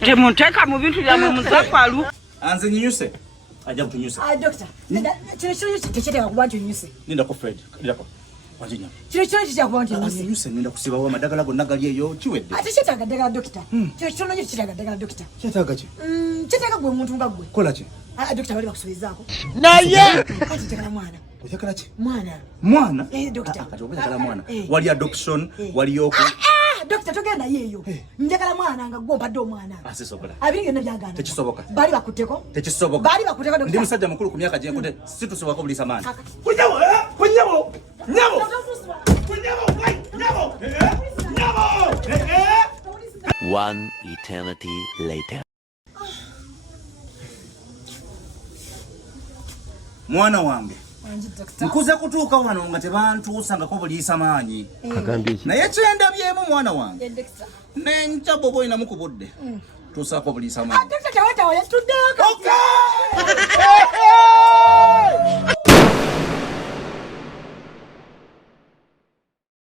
Temunteka mu bintu bya muzafalu. Anze nyinyuse. Aja kutunyusa. Doctor. Chiro tekiteka kubantu nyuse. Ninda ko Fred. Ninda ko. Wajinya. Chiro tekiteka kubantu nyuse. Nyuse ninda kusiba wa madagala go nagali eyo chiwedde. Ate kitaka dagala doctor. Chiro kitaka dagala doctor. Kitaka ki? Kitaka gwe muntu nga gwe. Kola ki? Doctor bali bakusubizaako. Naye. Ati tekala mwana. Oyakala ki? Mwana. Doctor. Ati oyakala mwana. Wali adoption, wali yoko. Doctor togenda yeyo. Njagala mwana nga gwo mpadde omwana. Asisobola. Abinge ne byagana. Tekisoboka. Bali bakuteko. Tekisoboka. Bali bakuteko doctor. Ndi musajja mukulu ku myaka gye nkutte situsoboka bulisa maani. Kunyabo. Nyabo. One eternity later. Mwana wange. Nkuze kutuuka wano nga tebantuusangako buliisa maanyi. Naye kyendabyemu mwana wange. Nenca bobo inamu ku budde. Tuusaako buliisa maanyi. Doctor tawatawaye.